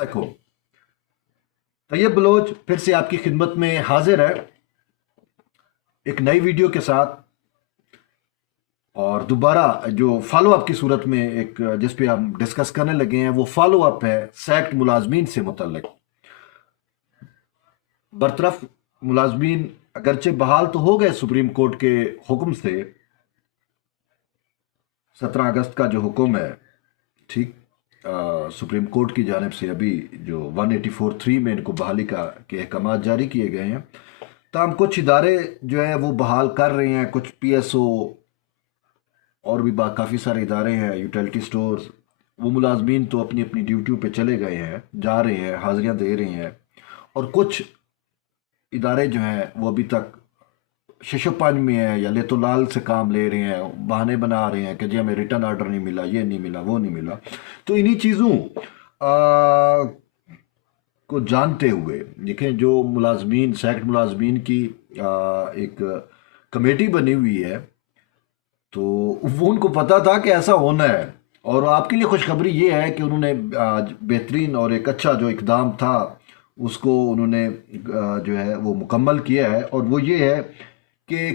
دیکھو، طیب بلوچ پھر سے آپ کی خدمت میں حاضر ہے ایک نئی ویڈیو کے ساتھ، اور دوبارہ جو فالو اپ کی صورت میں ایک جس پہ ہم ڈسکس کرنے لگے ہیں وہ فالو اپ ہے سیکٹ ملازمین سے متعلق۔ برطرف ملازمین اگرچہ بحال تو ہو گئے سپریم کورٹ کے حکم سے، 17 اگست کا جو حکم ہے، ٹھیک، سپریم کورٹ کی جانب سے ابھی جو 184(3) میں ان کو بحالی کے احکامات جاری کیے گئے ہیں، تاہم کچھ ادارے جو ہیں وہ بحال کر رہے ہیں، کچھ پی ایس او اور بھی کافی سارے ادارے ہیں، یوٹیلٹی سٹورز، وہ ملازمین تو اپنی اپنی ڈیوٹیوں پہ چلے گئے ہیں، جا رہے ہیں، حاضریاں دے رہے ہیں، اور کچھ ادارے جو ہیں وہ ابھی تک ششو پن میں ہیں یا لیتو لال سے کام لے رہے ہیں، بہانے بنا رہے ہیں کہ جی ہمیں ریٹرن آرڈر نہیں ملا، یہ نہیں ملا، وہ نہیں ملا۔ تو انہی چیزوں کو جانتے ہوئے دیکھیں، جو ملازمین سیکٹ ملازمین کی ایک کمیٹی بنی ہوئی ہے، تو وہ ان کو پتا تھا کہ ایسا ہونا ہے، اور آپ کے لیے خوشخبری یہ ہے کہ انہوں نے بہترین اور ایک اچھا جو اقدام تھا اس کو انہوں نے جو ہے وہ مکمل کیا ہے، اور وہ یہ ہے کہ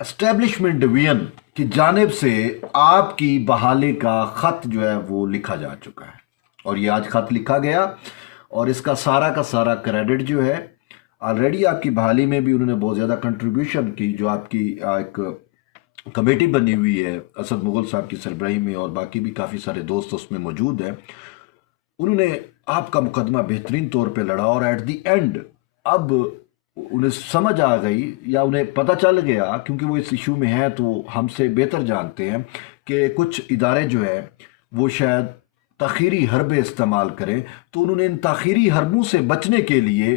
اسٹیبلشمنٹ ڈویژن کی جانب سے آپ کی بحالی کا خط جو ہے وہ لکھا جا چکا ہے، اور یہ آج خط لکھا گیا، اور اس کا سارا کریڈٹ جو ہے آلریڈی آپ کی بحالی میں بھی انہوں نے بہت زیادہ کنٹریبیوشن کی، جو آپ کی ایک کمیٹی بنی ہوئی ہے اسد مغل صاحب کی سربراہی میں، اور باقی بھی کافی سارے دوست اس میں موجود ہیں، انہوں نے آپ کا مقدمہ بہترین طور پہ لڑا، اور ایٹ دی اینڈ اب انہیں سمجھ آ گئی یا انہیں پتہ چل گیا، کیونکہ وہ اس ایشو میں ہیں تو ہم سے بہتر جانتے ہیں کہ کچھ ادارے جو ہیں وہ شاید تاخیری حربے استعمال کریں، تو انہوں نے ان تاخیری حربوں سے بچنے کے لیے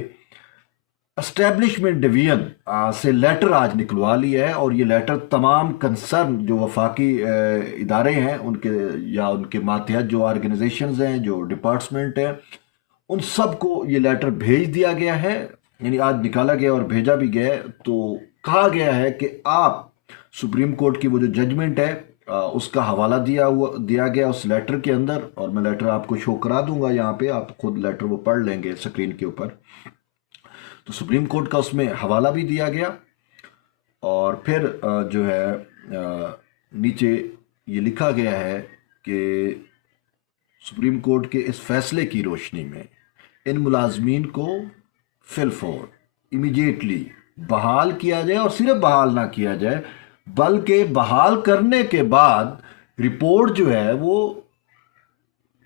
اسٹیبلشمنٹ ڈویژن سے لیٹر آج نکلوا لیا ہے، اور یہ لیٹر تمام کنسرن جو وفاقی ادارے ہیں ان کے یا ان کے ماتحت جو آرگنائزیشنز ہیں، جو ڈپارٹمنٹ ہیں، ان سب کو یہ لیٹر بھیج دیا گیا ہے، یعنی آج نکالا گیا اور بھیجا بھی گیا ہے۔ تو کہا گیا ہے کہ آپ سپریم کورٹ کی وہ جو ججمنٹ ہے اس کا حوالہ دیا گیا اس لیٹر کے اندر، اور میں لیٹر آپ کو شو کرا دوں گا یہاں پہ، آپ خود لیٹر وہ پڑھ لیں گے سکرین کے اوپر۔ تو سپریم کورٹ کا اس میں حوالہ بھی دیا گیا، اور پھر جو ہے نیچے یہ لکھا گیا ہے کہ سپریم کورٹ کے اس فیصلے کی روشنی میں ان ملازمین کو فی الفور امیڈیٹلی بحال کیا جائے، اور صرف بحال نہ کیا جائے بلکہ بحال کرنے کے بعد رپورٹ جو ہے وہ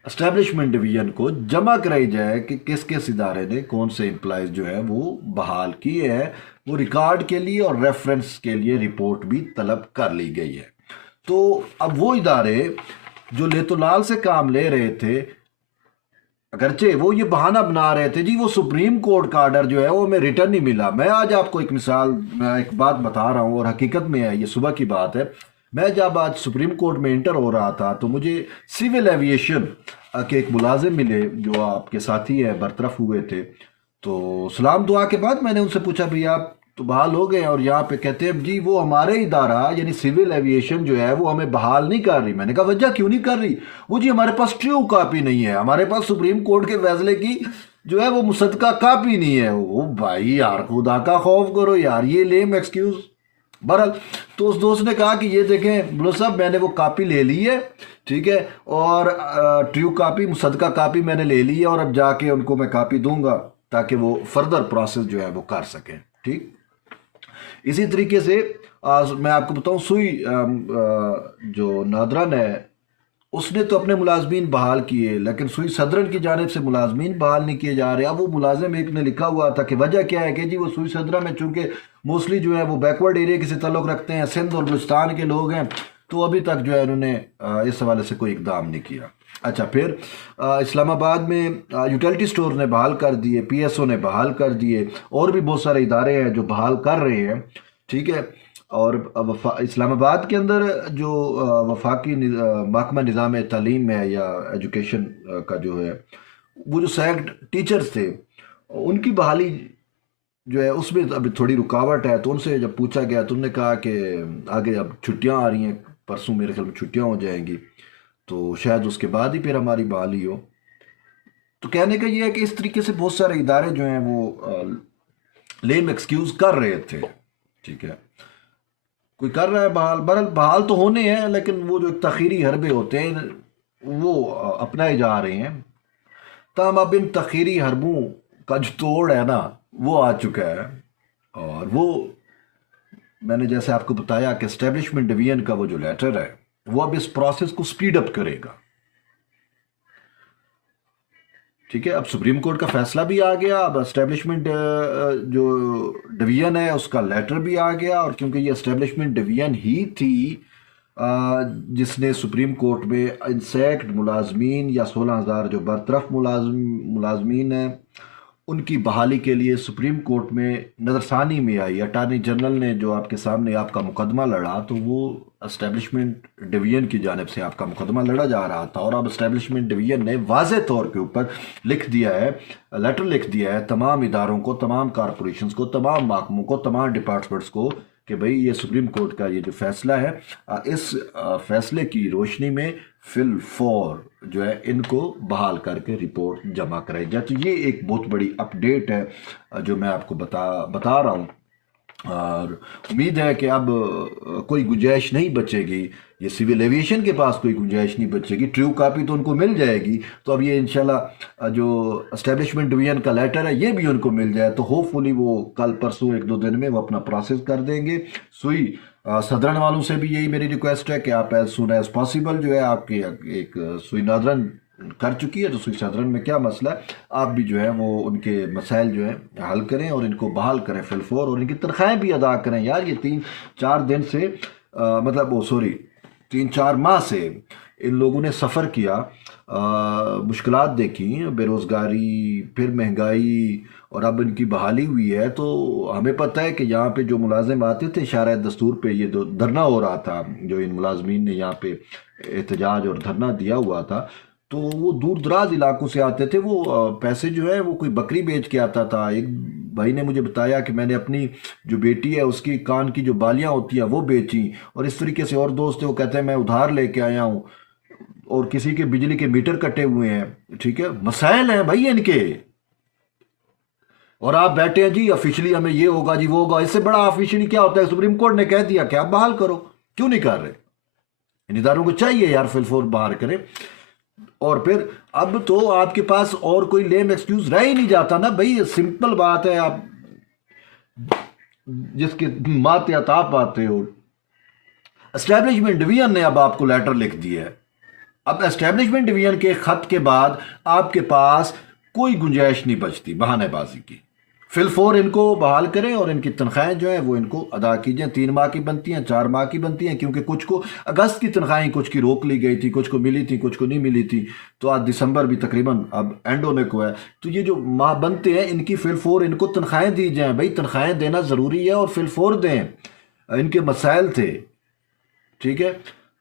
اسٹیبلشمنٹ ڈویژن کو جمع کرائی جائے کہ کس کس ادارے نے کون سے امپلائز جو ہے وہ بحال کیے ہیں، وہ ریکارڈ کے لیے اور ریفرنس کے لیے رپورٹ بھی طلب کر لی گئی ہے۔ تو اب وہ ادارے جو لیتو لال سے کام لے رہے تھے، اگرچہ وہ یہ بہانہ بنا رہے تھے جی وہ سپریم کورٹ کا آرڈر جو ہے وہ ہمیں ریٹرن نہیں ملا۔ میں آج آپ کو ایک مثال، میں ایک بات بتا رہا ہوں، اور حقیقت میں ہے، یہ صبح کی بات ہے، میں جب آج سپریم کورٹ میں انٹر ہو رہا تھا تو مجھے سول ایویشن کے ایک ملازم ملے جو آپ کے ساتھی ہیں، برطرف ہوئے تھے۔ تو سلام دعا کے بعد میں نے ان سے پوچھا بھئی آپ تو بحال ہو گئے ہیں، اور یہاں پہ کہتے ہیں جی وہ ہمارے ادارہ یعنی سول ایویشن جو ہے وہ ہمیں بحال نہیں کر رہی۔ میں نے کہا وجہ کیوں نہیں کر رہی؟ وہ جی ہمارے پاس ٹریو کاپی نہیں ہے، ہمارے پاس سپریم کورٹ کے فیصلے کی جو ہے وہ مصدقہ کاپی نہیں ہے۔ او بھائی یار، خدا کا خوف کرو یار، یہ لیم ایکسکیوز۔ بہرحال تو اس دوست نے کہا کہ یہ دیکھیں بلو صاحب، میں نے وہ کاپی لے لی ہے، ٹھیک ہے، اور ٹریو کاپی مصدقہ کاپی میں نے لے لی ہے، اور اب جا کے ان کو میں کاپی دوں گا تاکہ وہ فردر پروسیس جو ہے وہ کر سکیں، ٹھیک۔ اسی طریقے سے میں آپ کو بتاؤں، سوئی جو نادرن ہے اس نے تو اپنے ملازمین بحال کیے، لیکن سوئی صدرن کی جانب سے ملازمین بحال نہیں کیے جا رہے۔ اب وہ ملازم ایک نے لکھا ہوا تھا کہ وجہ کیا ہے کہ جی وہ سوئی صدرہ میں چونکہ موسٹلی جو ہے وہ بیکورڈ ایریا سے تعلق رکھتے ہیں، سندھ اور بلوچستان کے لوگ ہیں، تو ابھی تک جو ہے انہوں نے اس حوالے سے کوئی اقدام نہیں کیا۔ اچھا، پھر اسلام آباد میں یوٹیلٹی سٹور نے بحال کر دیے، پی ایس او نے بحال کر دیے، اور بھی بہت سارے ادارے ہیں جو بحال کر رہے ہیں، ٹھیک ہے۔ اور اسلام آباد کے اندر جو وفاقی محکمہ نظام تعلیم ہے یا ایجوکیشن کا جو ہے، وہ جو سیکٹ ٹیچرز تھے ان کی بحالی جو ہے اس میں ابھی تھوڑی رکاوٹ ہے۔ تو ان سے جب پوچھا گیا تو انہوں نے کہا کہ آگے اب چھٹیاں آ رہی ہیں، پرسوں میرے خیال میں چھٹیاں ہو جائیں گی، تو شاید اس کے بعد ہی پھر ہماری بحالی ہو۔ تو تو کہنے کا یہ ہے کہ اس طریقے سے بہت سارے ادارے جو ہیں وہ لیم ایکسکیوز کر رہے تھے، ٹھیک ہے، کوئی کر رہا ہے بحال، بہرحال بحال تو ہونے ہیں، لیکن وہ جو ایک تاخیری حربے ہوتے ہیں وہ اپنائے جا رہے ہیں۔ تاہم اب ان تاخیری حربوں کا جو توڑ ہے نا وہ آ چکا ہے، اور وہ میں نے جیسے آپ کو بتایا کہ اسٹیبلشمنٹ ڈویژن کا وہ جو لیٹر ہے وہ اب اس پروسیس کو سپیڈ اپ کرے گا، ٹھیک ہے۔ اب سپریم کورٹ کا فیصلہ بھی آ گیا، اب اسٹیبلشمنٹ جو ڈویژن ہے اس کا لیٹر بھی آ گیا، اور کیونکہ یہ اسٹیبلشمنٹ ڈویژن ہی تھی جس نے سپریم کورٹ میں انسیکٹ ملازمین یا 16,000 جو برطرف ملازمین ہیں ان کی بحالی کے لیے سپریم کورٹ میں نظر ثانی میں آئی۔ اٹارنی جنرل نے جو آپ کے سامنے آپ کا مقدمہ لڑا تو وہ اسٹیبلشمنٹ ڈویژن کی جانب سے آپ کا مقدمہ لڑا جا رہا تھا، اور اب اسٹیبلشمنٹ ڈویژن نے واضح طور کے اوپر لکھ دیا ہے، لیٹر لکھ دیا ہے تمام اداروں کو، تمام کارپوریشنز کو، تمام محکموں کو، تمام ڈپارٹمنٹس کو کہ بھئی یہ سپریم کورٹ کا یہ جو فیصلہ ہے اس فیصلے کی روشنی میں فی الفور جو ہے ان کو بحال کر کے رپورٹ جمع کرائی جائے۔ تو یہ ایک بہت بڑی اپڈیٹ ہے جو میں آپ کو بتا رہا ہوں، اور امید ہے کہ اب کوئی گنجائش نہیں بچے گی، یہ سول ایویشن کے پاس کوئی گنجائش نہیں بچے گی، ٹریو کاپی تو ان کو مل جائے گی، تو اب یہ انشاءاللہ جو اسٹیبلشمنٹ ڈویژن کا لیٹر ہے یہ بھی ان کو مل جائے تو ہوپ فلی وہ کل پرسوں 1-2 دن میں وہ اپنا پروسیس کر دیں گے۔ سوئی صدرن والوں سے بھی یہی میری ریکویسٹ ہے کہ آپ ایز سون ایز پاسبل جو ہے آپ کی ایک سوئی نادرن کر چکی ہے تو سوئی صدرن میں کیا مسئلہ ہے آپ بھی جو ہے وہ ان کے مسائل جو ہیں حل کریں اور ان کو بحال کریں فی الفور، اور ان کی تنخواہیں بھی ادا کریں۔ یار یہ 3-4 دن سے مطلب 3-4 ماہ سے ان لوگوں نے سفر کیا، مشکلات دیکھی، بے روزگاری، پھر مہنگائی، اور اب ان کی بحالی ہوئی ہے تو ہمیں پتہ ہے کہ یہاں پہ جو ملازم آتے تھے شرح دستور پہ یہ دھرنا ہو رہا تھا، جو ان ملازمین نے یہاں پہ احتجاج اور دھرنا دیا ہوا تھا، تو وہ دور دراز علاقوں سے آتے تھے، وہ پیسے جو ہے وہ کوئی بکری بیچ کے آتا تھا۔ ایک بھائی نے مجھے بتایا کہ میں نے اپنی جو بیٹی ہے اس کی کان کی جو بالیاں ہوتی ہیں وہ بیچیں، اور اس طریقے سے اور دوست ہیں وہ کہتے ہیں میں ادھار لے کے آیا ہوں، اور کسی کے بجلی کے میٹر کٹے ہوئے ہیں، ٹھیک ہے، مسائل ہیں بھائی ان کے، اور آپ بیٹھے ہیں جی آفیشلی ہمیں یہ ہوگا جی وہ ہوگا۔ اس سے بڑا آفیشلی کیا ہوتا ہے؟ سپریم کورٹ نے کہہ دیا کہ آپ بحال کرو، کیوں نہیں کر رہے؟ ان اداروں کو چاہیے یار فی الفور بحال کریں، اور پھر اب تو آپ کے پاس اور کوئی لیم ایکسکیوز رہ ہی نہیں جاتا نا بھائی، سمپل بات ہے، آپ جس کے مات یا تاپ آتے ہو۔ اسٹیبلشمنٹ ڈویژن نے اب آپ کو لیٹر لکھ دیا ہے، اب اسٹیبلشمنٹ ڈویژن کے خط کے بعد آپ کے پاس کوئی گنجائش نہیں بچتی بہانے بازی کی، فی الفور ان کو بحال کریں اور ان کی تنخواہیں جو ہیں وہ ان کو ادا کیجیں، 3 ماہ کی بنتی ہیں، 4 ماہ کی بنتی ہیں، کیونکہ کچھ کو اگست کی تنخواہیں کچھ کی روک لی گئی تھی، کچھ کو ملی تھی، کچھ کو نہیں ملی تھی، تو آج دسمبر بھی تقریباً اب اینڈ ہونے کو ہے، تو یہ جو ماہ بنتے ہیں ان کی فی الفور ان کو تنخواہیں دی جائیں، بھائی تنخواہیں دینا ضروری ہے اور فی الفور دیں، ان کے مسائل تھے، ٹھیک ہے،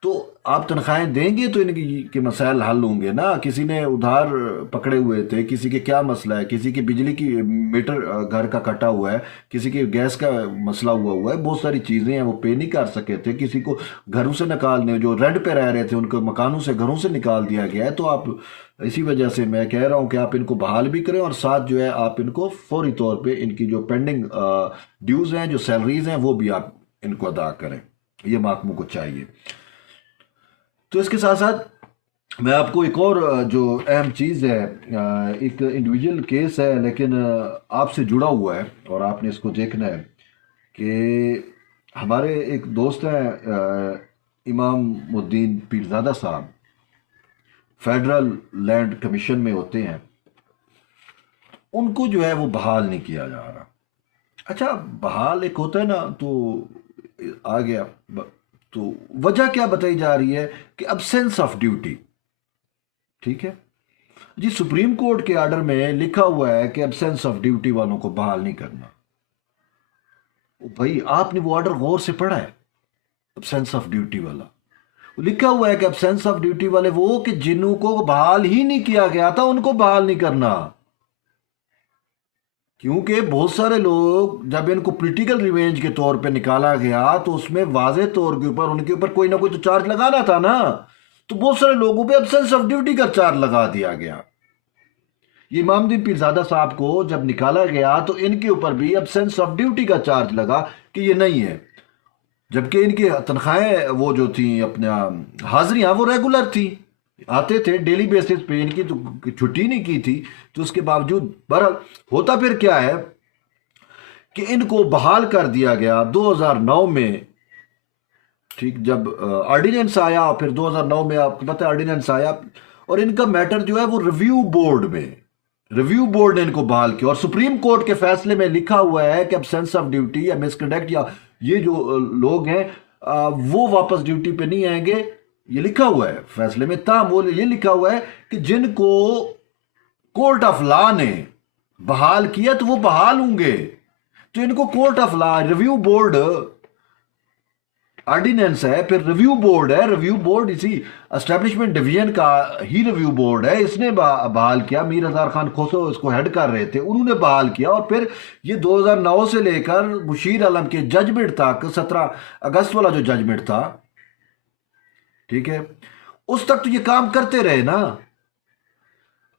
تو آپ تنخواہیں دیں گے تو ان کے مسائل حل ہوں گے نا۔ کسی نے ادھار پکڑے ہوئے تھے، کسی کے کیا مسئلہ ہے، کسی کی بجلی کی میٹر گھر کا کٹا ہوا ہے، کسی کے گیس کا مسئلہ ہوا ہے، بہت ساری چیزیں ہیں وہ پے نہیں کر سکے تھے، کسی کو گھروں سے نکالنے، جو رینٹ پہ رہ رہے تھے ان کو مکانوں سے گھروں سے نکال دیا گیا ہے، تو آپ اسی وجہ سے میں کہہ رہا ہوں کہ آپ ان کو بحال بھی کریں، اور ساتھ جو ہے آپ ان کو فوری طور پہ ان کی جو پینڈنگ ڈیوز ہیں، جو سیلریز ہیں، وہ بھی آپ ان کو ادا کریں، یہ محکموں کو چاہیے۔ تو اس کے ساتھ ساتھ میں آپ کو ایک اور جو اہم چیز ہے، ایک انڈیویجول کیس ہے لیکن آپ سے جڑا ہوا ہے اور آپ نے اس کو دیکھنا ہے، کہ ہمارے ایک دوست ہیں امام الدین پیرزادہ صاحب، فیڈرل لینڈ کمیشن میں ہوتے ہیں، ان کو جو ہے وہ بحال نہیں کیا جا رہا۔ اچھا بحال ایک ہوتا ہے نا، تو آ گیا، تو وجہ کیا بتائی جا رہی ہے کہ ابسینس آف ڈیوٹی، ٹھیک ہے جی، سپریم کورٹ کے آرڈر میں لکھا ہوا ہے کہ ابسینس آف ڈیوٹی والوں کو بحال نہیں کرنا۔ بھائی آپ نے وہ آرڈر غور سے پڑھا ہے؟ ابسینس آف ڈیوٹی والا لکھا ہوا ہے کہ ابسینس آف ڈیوٹی والے وہ کہ جنہوں کو بحال ہی نہیں کیا گیا تھا ان کو بحال نہیں کرنا، کیونکہ بہت سارے لوگ جب ان کو پولیٹیکل ریونج کے طور پہ نکالا گیا تو اس میں واضح طور کے اوپر ان کے اوپر کوئی نہ کوئی تو چارج لگانا تھا نا، تو بہت سارے لوگوں پہ ابسینس آف ڈیوٹی کا چارج لگا دیا گیا۔ یہ امام الدین پیرزادہ صاحب کو جب نکالا گیا تو ان کے اوپر بھی ابسینس آف ڈیوٹی کا چارج لگا کہ یہ نہیں ہے، جبکہ ان کی تنخواہیں وہ جو تھیں اپنا حاضریاں وہ ریگولر تھیں، آتے تھے ڈیلی بیسس پہ، ان کی تو چھٹی نہیں کی تھی، تو اس کے باوجود بہرحال ہوتا پھر کیا ہے کہ ان کو بحال کر دیا گیا 2009 میں، ٹھیک، جب آرڈیننس آیا، پھر 2009 میں آپ کو پتہ ہے آرڈیننس آیا، اور ان کا میٹر جو ہے وہ ریویو بورڈ نے ان کو بحال کیا، اور سپریم کورٹ کے فیصلے میں لکھا ہوا ہے کہ ابسینس آف ڈیوٹی یا مس کنڈکٹ یا یہ جو لوگ ہیں وہ واپس ڈیوٹی پہ نہیں آئیں گے، یہ لکھا ہوا ہے فیصلے میں۔ تاہم وہ یہ لکھا ہوا ہے کہ جن کو کورٹ آف لا نے بحال کیا تو وہ بحال ہوں گے، تو ان کو court of law, review board ordinance ہے، پھر ریویو بورڈ ہے، ریویو بورڈ اسی اسٹیبلشمنٹ ڈویژن کا ہی ریویو بورڈ ہے، اس نے بحال کیا، میر ہزار خان کھوسو اس کو ہیڈ کر رہے تھے، انہوں نے بحال کیا، اور پھر یہ 2009 سے لے کر مشیر عالم کے ججمنٹ تک، 17 اگست والا جو ججمنٹ تھا، ٹھیک ہے، اس تک تو یہ کام کرتے رہے نا۔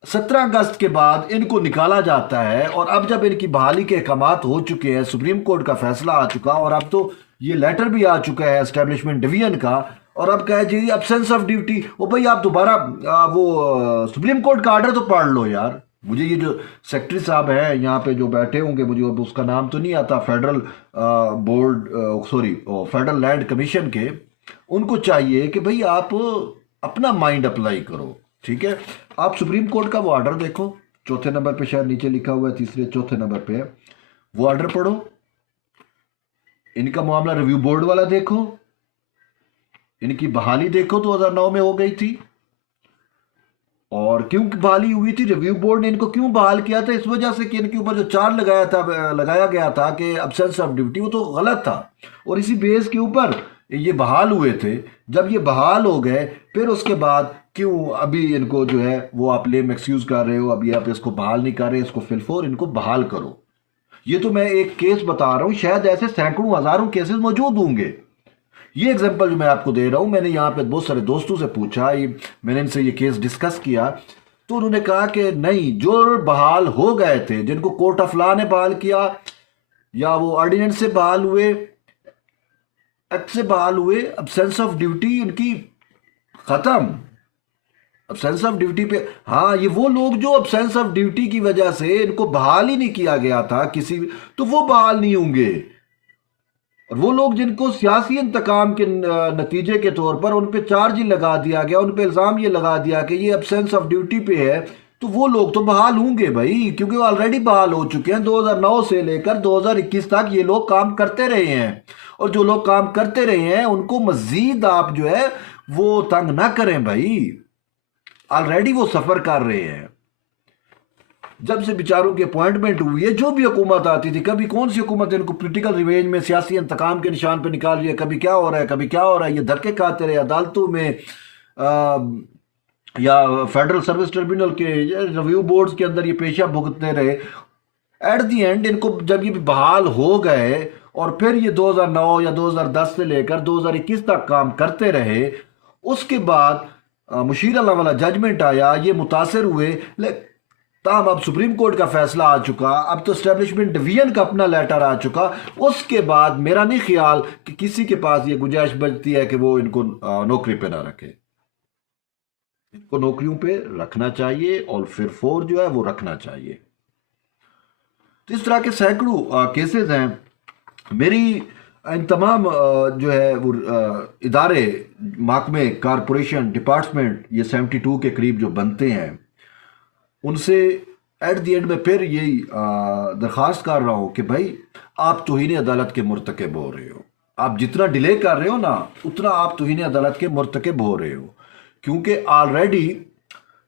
17 اگست کے بعد ان کو نکالا جاتا ہے، اور اب جب ان کی بحالی کے احکامات ہو چکے ہیں، سپریم کورٹ کا فیصلہ آ چکا، اور اب تو یہ لیٹر بھی آ چکا ہے اسٹیبلشمنٹ ڈویژن کا، اور اب کہے جی ابسینس آف ڈیوٹی، وہ بھائی آپ دوبارہ وہ سپریم کورٹ کا آرڈر تو پڑھ لو یار۔ مجھے یہ جو سیکٹری صاحب ہیں یہاں پہ جو بیٹھے ہوں گے، مجھے اب اس کا نام تو نہیں آتا، federal board, sorry, federal land commission کے، ان کو چاہیے کہ بھئی آپ اپنا مائنڈ اپلائی کرو، ٹھیک ہے۔ آپ سپریم کورٹ کا وہ آرڈر دیکھو، چوتھے نمبر پہ شاید نیچے لکھا ہوا ہے، تیسرے چوتھے نمبر پہ وہ آرڈر پڑھو، ان کا معاملہ ریویو بورڈ والا دیکھو، ان کی بحالی دیکھو 2009 میں ہو گئی تھی، اور کیوں بحالی ہوئی تھی، ریویو بورڈ نے ان کو کیوں بحال کیا تھا، اس وجہ سے کہ ان کے اوپر جو چارج لگایا گیا تھا کہ ابسینس آف ڈیوٹی، وہ تو غلط تھا، اور اسی بیس کے اوپر یہ بحال ہوئے تھے۔ جب یہ بحال ہو گئے، پھر اس کے بعد کیوں ابھی ان کو جو ہے وہ آپ لیم ایکسکیوز کر رہے ہو، ابھی آپ اس کو بحال نہیں کر رہے، اس کو فی الفور ان کو بحال کرو۔ یہ تو میں ایک کیس بتا رہا ہوں، شاید ایسے سینکڑوں ہزاروں کیسز موجود ہوں گے۔ یہ اگزامپل جو میں آپ کو دے رہا ہوں، میں نے یہاں پہ بہت سارے دوستوں سے پوچھا، میں نے ان سے یہ کیس ڈسکس کیا، تو انہوں نے کہا کہ نہیں، جو بحال ہو گئے تھے، جن کو کورٹ آف لا نے بحال کیا، یا وہ آرڈیننس سے بحال ہوئے، ایکٹ سے بحال ہوئے، ابسینس آف ڈیوٹی ان کی ختم، ابسینس آف ڈیوٹی پہ، ہاں یہ وہ لوگ جو ابسینس آف ڈیوٹی کی وجہ سے ان کو بحال ہی نہیں کیا گیا تھا کسی، تو وہ بحال نہیں ہوں گے، اور وہ لوگ جن کو سیاسی انتقام کے نتیجے کے طور پر ان پہ چارج ہی لگا دیا گیا، ان پہ الزام یہ لگا دیا کہ یہ ابسینس آف ڈیوٹی پہ ہے، تو وہ لوگ تو بحال ہوں گے بھائی، کیونکہ وہ آلریڈی بحال ہو چکے ہیں، 2009 سے لے کر 2021 تک یہ لوگ کام کرتے رہے ہیں، اور جو لوگ کام کرتے رہے ہیں ان کو مزید آپ جو ہے وہ تنگ نہ کریں بھائی، آلریڈی وہ سفر کر رہے ہیں۔ جب سے بیچاروں کی اپوائنٹمنٹ ہوئی ہے، جو بھی حکومت آتی تھی، کبھی کون سی حکومت ان کو پولیٹیکل ریونج میں سیاسی انتقام کے نشان پہ نکال رہی ہے، کبھی کیا ہو رہا ہے، کبھی کیا ہو رہا ہے، یہ دھکے کھاتے رہے عدالتوں میں، یا فیڈرل سروس ٹریبیونل کے ریویو بورڈز کے اندر یہ پیشہ بھگتتے رہے۔ ایٹ دی اینڈ ان کو جب یہ بحال ہو گئے، اور پھر یہ 2009 یا 2010 سے لے کر 2021 تک کام کرتے رہے، اس کے بعد مشیر اللہ والا ججمنٹ آیا، یہ متاثر ہوئے، تاہم اب سپریم کورٹ کا فیصلہ آ چکا، اب تو اسٹیبلشمنٹ ڈویژن کا اپنا لیٹر آ چکا، اس کے بعد میرا نہیں خیال کہ کسی کے پاس یہ گنجائش بچتی ہے کہ وہ ان کو نوکری پہ نہ رکھے، ان کو نوکریوں پہ رکھنا چاہیے، اور پھر فور جو ہے وہ رکھنا چاہیے۔ تو اس طرح کے سینکڑوں کیسز ہیں۔ میری ان تمام جو ہے وہ ادارے، محکمے، کارپوریشن، ڈپارٹمنٹ، یہ 72 کے قریب جو بنتے ہیں، ان سے ایٹ دی اینڈ میں پھر یہی درخواست کر رہا ہوں کہ بھائی آپ توہین عدالت کے مرتکب ہو رہے ہو، آپ جتنا ڈیلے کر رہے ہو نا، اتنا آپ توہین عدالت کے مرتکب ہو رہے ہو، کیونکہ آلریڈی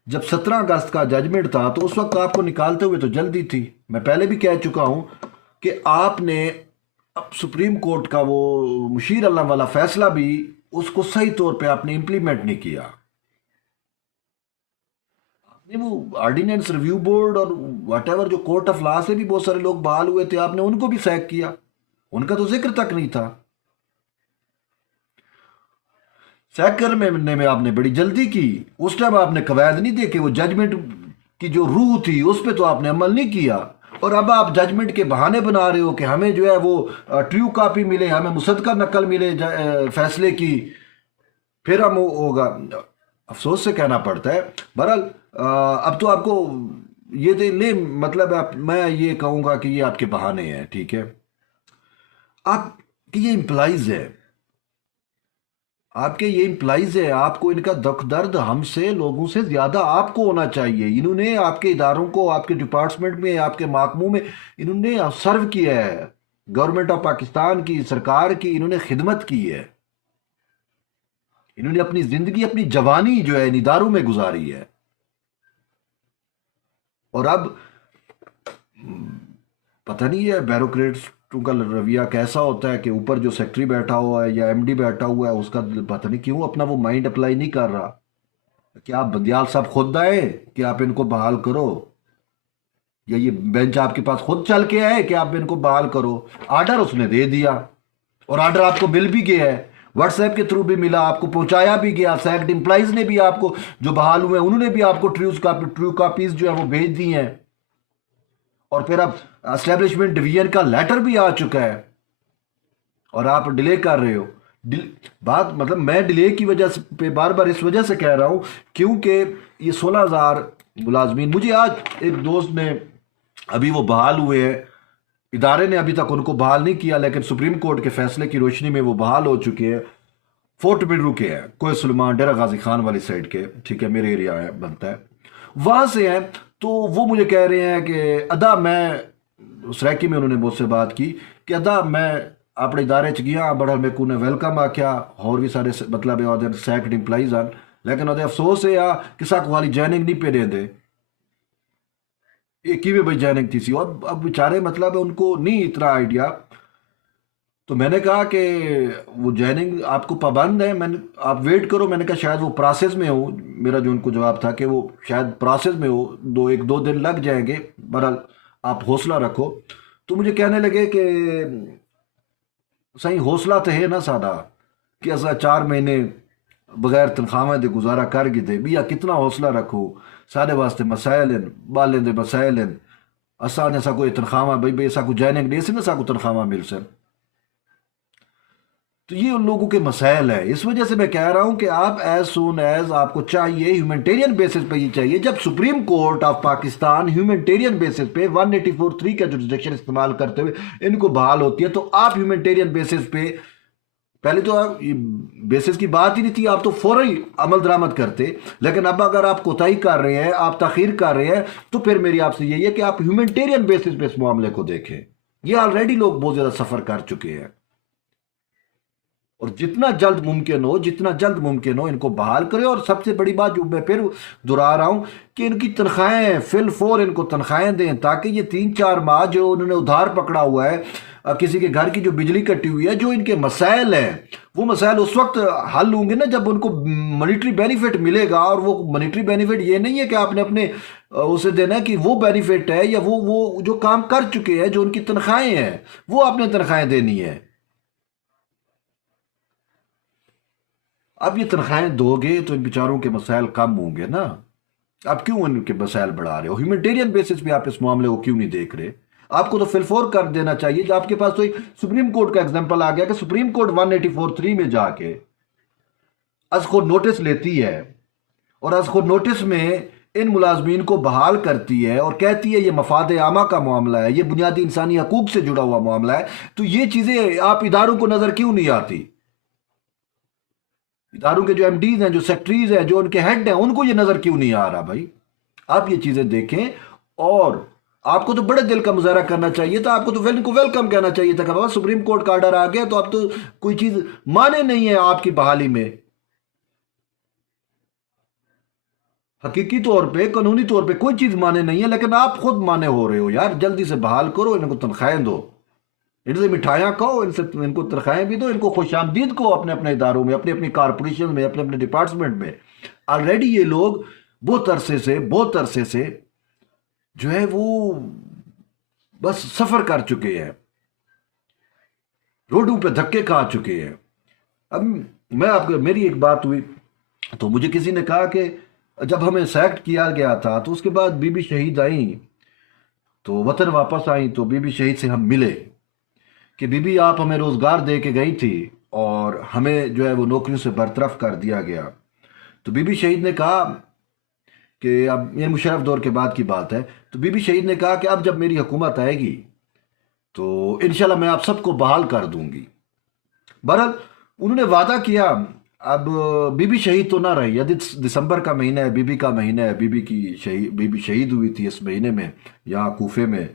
جب 17 اگست کا ججمنٹ تھا تو اس وقت آپ کو نکالتے ہوئے تو جلدی تھی، میں پہلے بھی کہہ چکا ہوں کہ آپ نے اب سپریم کورٹ کا وہ مشیر اللہ والا فیصلہ بھی اس کو صحیح طور پہ آپ نے امپلیمنٹ نہیں کیا، وہ آرڈیننس ریویو بورڈ اور واٹ ایور جو کورٹ آف لا سے بھی بہت سارے لوگ بحال ہوئے تھے، آپ نے ان کو بھی سیک کیا، ان کا تو ذکر تک نہیں تھا، سیک کرنے میں آپ نے بڑی جلدی کی، اس ٹائم آپ نے قواعد نہیں دیکھے، وہ ججمنٹ کی جو روح تھی اس پہ تو آپ نے عمل نہیں کیا، اور اب آپ ججمنٹ کے بہانے بنا رہے ہو کہ ہمیں جو ہے وہ ٹریو کاپی ملے، ہمیں مصدقہ نقل ملے فیصلے کی، پھر ہم ہوگا۔ افسوس سے کہنا پڑتا ہے۔ بہرحال اب تو آپ کو یہ دے لے، مطلب میں یہ کہوں گا کہ یہ آپ کے بہانے ہیں، ٹھیک ہے، آپ کی یہ امپلائیز ہے، آپ کے یہ امپلائیز ہے، آپ کو ان کا دکھ درد ہم سے لوگوں سے زیادہ آپ کو ہونا چاہیے۔ انہوں نے آپ کے اداروں کو، آپ کے ڈپارٹمنٹ میں، آپ کے محکموں میں انہوں نے سرو کیا ہے، گورنمنٹ آف پاکستان کی، سرکار کی انہوں نے خدمت کی ہے، انہوں نے اپنی زندگی، اپنی جوانی جو ہے ان اداروں میں گزاری ہے، اور اب پتہ نہیں ہے بیوروکریٹوں کا رویہ کیسا ہوتا ہے کہ اوپر جو سیکٹری بیٹھا ہوا ہے یا ایم ڈی بیٹھا ہوا ہے اس کا پتہ نہیں کیوں اپنا وہ مائنڈ اپلائی نہیں کر رہا کہ آپ بندیال صاحب خود آئے کہ آپ ان کو بحال کرو، یا یہ بینچ آپ کے پاس خود چل کے آئے کہ آپ ان کو بحال کرو۔ آرڈر اس نے دے دیا، اور آرڈر آپ کو مل بھی گیا ہے، واٹس ایپ کے تھرو بھی ملا، آپ کو پہنچایا بھی گیا، سیکٹ امپلائیز نے بھی آپ کو جو بحال ہوئے انہوں نے بھی آپ کو ٹریو کاپیز جو ہے وہ بھیج دی ہیں، اور پھر اب اسٹیبلشمنٹ ڈویژن کا لیٹر بھی آ چکا ہے، اور آپ ڈیلے کر رہے ہو۔ بات مطلب میں ڈیلے کی وجہ پہ بار بار اس وجہ سے کہہ رہا ہوں کیونکہ یہ 16,000 ملازمین، مجھے آج ایک دوست نے، ابھی وہ بحال ہوئے ہیں، ادارے نے ابھی تک ان کو بحال نہیں کیا لیکن سپریم کورٹ کے فیصلے کی روشنی میں وہ بحال ہو چکے ہیں، فورٹ بلڈرو کے ہیں، کوہ سلیمان ڈیرہ غازی خان والی سائڈ کے، ٹھیک ہے، میرے ایریا ہے بنتا ہے، وہاں سے ہیں۔ تو وہ مجھے کہہ رہے ہیں کہ ادا میں سریکی میں انہوں نے مجھ سے بات کی کہ ادا میں اپنے ادارے چ گیا بڑا میرے کو نے ویلکم آکھیا، اور بھی سارے مطلب ہے سیکٹ امپلائیز ہیں، لیکن وہ افسوس ہے کہ ساکو والی جائننگ نہیں پہ دے دے، ایک ہی میں بھائی جائننگ تھی سی، اور اب بیچارے مطلب ان کو نہیں اتنا آئیڈیا۔ تو میں نے کہا کہ وہ جوائننگ آپ کو پابند ہے، آپ ویٹ کرو، میں نے کہا شاید وہ پروسیس میں ہو، میرا جو ان کو جواب تھا کہ وہ شاید پروسیس میں ہو، ایک دو دن لگ جائیں گے، بہرحال آپ حوصلہ رکھو۔ تو مجھے کہنے لگے کہ صحیح حوصلہ تو ہے نا سادہ کہ ایسا 4 مہینے بغیر تنخواہ دے گزارا کر گئے تھے، بیا کتنا حوصلہ رکھو، سارے واسطے مسائل ہیں، بالیں دے مسائل ہیں، اسا نے سا کوئی تنخواہ بھائی ایسا کو جائننگ دے سے نہ سا کو تنخواہ مل سے، تو یہ ان لوگوں کے مسائل ہے۔ اس وجہ سے میں کہہ رہا ہوں کہ آپ ایز سون ایز آپ کو چاہیے ہیومنٹیرین بیسس پہ یہ چاہیے، جب supreme court of Pakistan humanitarian basis پہ 184(3) کا جوریسڈکشن استعمال کرتے ہوئے ان کو بحال ہوتی ہے، تو آپ ہیومنٹیرین بیسس پہ، پہلے تو بیسس کی بات ہی نہیں تھی، آپ تو فوری عمل درآمد کرتے، لیکن اب اگر آپ کوتاہی کر رہے ہیں، آپ تاخیر کر رہے ہیں، تو پھر میری آپ سے یہی ہے کہ آپ ہیومنٹیرین بیسس پہ اس معاملے کو دیکھیں۔ یہ آلریڈی لوگ بہت زیادہ سفر کر چکے ہیں، اور جتنا جلد ممکن ہو، جتنا جلد ممکن ہو ان کو بحال کرے، اور سب سے بڑی بات جو میں پھر دہرا رہا ہوں کہ ان کی تنخواہیں فی الفور ان کو تنخواہیں دیں، تاکہ یہ 3-4 ماہ جو انہوں نے ادھار پکڑا ہوا ہے، کسی کے گھر کی جو بجلی کٹی ہوئی ہے، جو ان کے مسائل ہیں، وہ مسائل اس وقت حل ہوں گے نا جب ان کو منیٹری بینیفٹ ملے گا، اور وہ منیٹری بینیفٹ یہ نہیں ہے کہ آپ نے اپنے اسے دینا ہے، کہ وہ بینیفٹ ہے یا وہ جو کام کر چکے ہیں، جو ان کی تنخواہیں ہیں، وہ آپ نے تنخواہیں دینی ہے۔ اب یہ تنخواہیں دو گے تو ان بیچاروں کے مسائل کم ہوں گے نا، آپ کیوں ان کے مسائل بڑھا رہے ہو؟ ہیومنٹیرین بیسس پہ آپ اس معاملے کو کیوں نہیں دیکھ رہے؟ آپ کو تو فلفور کر دینا چاہیے۔ آپ کے پاس تو ایک سپریم کورٹ کا ایگزامپل آ گیا کہ سپریم کورٹ 184(3) میں جا کے از خود نوٹس لیتی ہے، اور از خود نوٹس میں ان ملازمین کو بحال کرتی ہے، اور کہتی ہے یہ مفاد عامہ کا معاملہ ہے، یہ بنیادی انسانی حقوق سے جڑا ہوا معاملہ ہے، تو یہ چیزیں آپ اداروں کو نظر کیوں نہیں آتی؟ اداروں کے جو ایم ڈیز ہیں، جو سیکٹریز ہیں، جو ان کے ہیڈ ہیں، ان کو یہ نظر کیوں نہیں آ رہا بھائی؟ آپ یہ چیزیں دیکھیں، اور آپ کو تو بڑے دل کا مظاہرہ کرنا چاہیے تھا، آپ کو تو ان کو ویلکم کہنا چاہیے تھا کہ بابا سپریم کورٹ کا آرڈر آ گیا، تو اب تو کوئی چیز مانے نہیں ہے آپ کی بحالی میں، حقیقی طور پہ، قانونی طور پہ کوئی چیز مانے نہیں ہے، لیکن آپ خود مانے ہو رہے ہو۔ یار جلدی سے بحال کرو، ان کو تنخواہیں دو، ان سے مٹھائیاں کھاؤ، ان کو تنخواہیں بھی دو، ان کو خوش آمدید کو اپنے اپنے اداروں میں، اپنے اپنی کارپوریشن میں، اپنے اپنے ڈپارٹمنٹ میں۔ آلریڈی یہ لوگ بہت عرصے سے جو ہے وہ بس سفر کر چکے ہیں، روڈوں پہ دھکے کھا چکے ہیں۔ اب میں آپ کو، میری ایک بات ہوئی تو مجھے کسی نے کہا کہ جب ہمیں سیکٹ کیا گیا تھا تو اس کے بعد بی بی شہید آئیں تو وطن واپس آئیں تو بی بی شہید سے ہم ملے کہ بی بی آپ ہمیں روزگار دے کے گئی تھی اور ہمیں جو ہے وہ نوکریوں سے برطرف کر دیا گیا. تو بی بی شہید نے کہا کہ اب یہ مشرف دور کے بعد کی بات ہے. تو بی بی شہید نے کہا کہ اب جب میری حکومت آئے گی تو انشاءاللہ میں آپ سب کو بحال کر دوں گی. بہرحال انہوں نے وعدہ کیا. اب بی بی شہید تو نہ رہی. دسمبر کا مہینہ ہے، بی بی کا مہینہ ہے. بی بی شہید ہوئی تھی اس مہینے میں یہاں کوفے میں.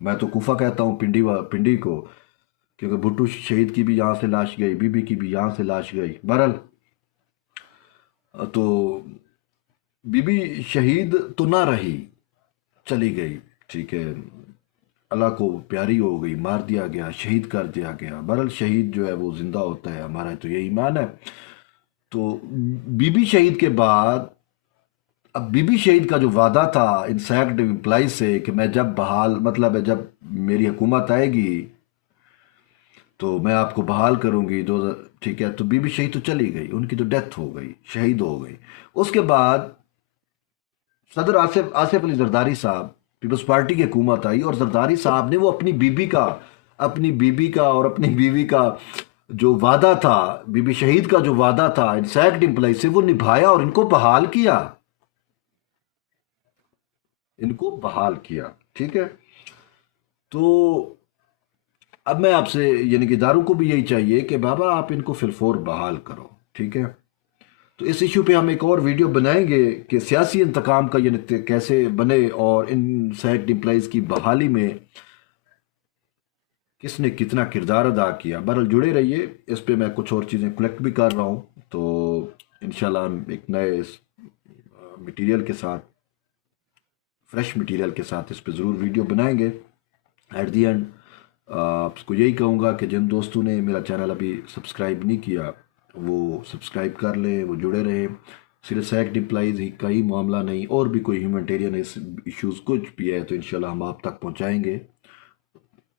میں تو کوفہ کہتا ہوں پنڈی کو، کیونکہ بھٹو شہید کی بھی یہاں سے لاش گئی، بی بی کی بھی یہاں سے لاش گئی. بہرحال تو بی بی شہید تو نہ رہی، چلی گئی. ٹھیک ہے، اللہ کو پیاری ہو گئی، مار دیا گیا، شہید کر دیا گیا. بہرحال شہید جو ہے وہ زندہ ہوتا ہے، ہمارا تو یہ ایمان ہے. تو بی بی شہید کے بعد اب بی بی شہید کا جو وعدہ تھا انسیکٹ امپلائی سے کہ میں جب بحال، مطلب ہے جب میری حکومت آئے گی تو میں آپ کو بحال کروں گی. ٹھیک ہے، تو بی بی شہید تو چلی گئی، ان کی تو ڈیتھ ہو گئی، شہید ہو گئی. اس کے بعد صدر آصف علی زرداری صاحب، پیپلز پارٹی کی حکومت آئی اور زرداری صاحب نے وہ اپنی بیوی کا اور اپنی بیوی کا جو وعدہ تھا، بی بی شہید کا جو وعدہ تھا انسیکٹ امپلائی سے، وہ نبھایا اور ان کو بحال کیا. ٹھیک ہے. تو اب میں آپ سے یعنی کہ اداروں کو بھی یہی چاہیے کہ بابا آپ ان کو فی الفور بحال کرو. ٹھیک ہے. تو اس ایشو پہ ہم ایک اور ویڈیو بنائیں گے کہ سیاسی انتقام کا یعنی کیسے بنے اور ان سیکٹ امپلائیز کی بحالی میں کس نے کتنا کردار ادا کیا. بہرحال جڑے رہیے، اس پہ میں کچھ اور چیزیں کلیکٹ بھی کر رہا ہوں. تو انشاءاللہ ہم ایک نئے مٹیریل کے ساتھ، فریش مٹیریل کے ساتھ اس پہ ضرور ویڈیو بنائیں گے. ایٹ دی اینڈ آپ کو یہی کہوں گا کہ جن دوستوں نے میرا چینل ابھی سبسکرائب نہیں کیا وہ سبسکرائب کر لیں، وہ جڑے رہیں. صرف سیکٹ امپلائیز ہی کا ہی معاملہ نہیں، اور بھی کوئی ہیومنٹیرین ایشوز کچھ بھی ہے تو انشاءاللہ ہم آپ تک پہنچائیں گے.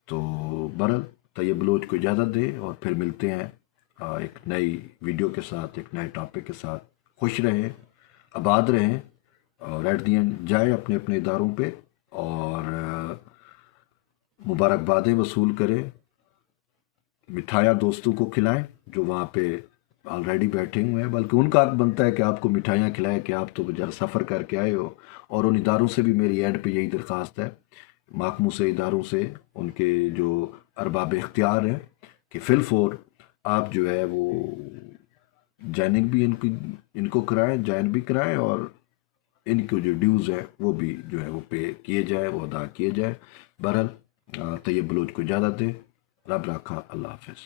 تو بہرحال طیب بلوچ کو اجازت دیں اور پھر ملتے ہیں ایک نئی ویڈیو کے ساتھ، ایک نئے ٹاپک کے ساتھ. خوش رہیں، آباد رہیں، اور ایٹ دی اینڈ جائیں اپنے اپنے اداروں پہ اور مبارکبادیں وصول کریں، مٹھائیاں دوستوں کو کھلائیں جو وہاں پہ آلریڈی بیٹھے ہوئے ہیں. بلکہ ان کا حق بنتا ہے کہ آپ کو مٹھائیاں کھلائیں کہ آپ تو بجار سفر کر کے آئے ہو. اور ان اداروں سے بھی میری اینڈ پہ یہی درخواست ہے، محکموں سے، اداروں سے، ان کے جو ارباب اختیار ہیں، کہ فی الفور آپ جو ہے وہ جوائننگ بھی ان کو کرائیں، جوائن بھی کرائیں، اور ان کو جو ڈیوز ہیں وہ بھی جو ہے وہ پے کیے جائے، وہ ادا کیے جائے. بہرحال طیب بلوچ کو اجازت دیں. رب رکھا. اللہ حافظ.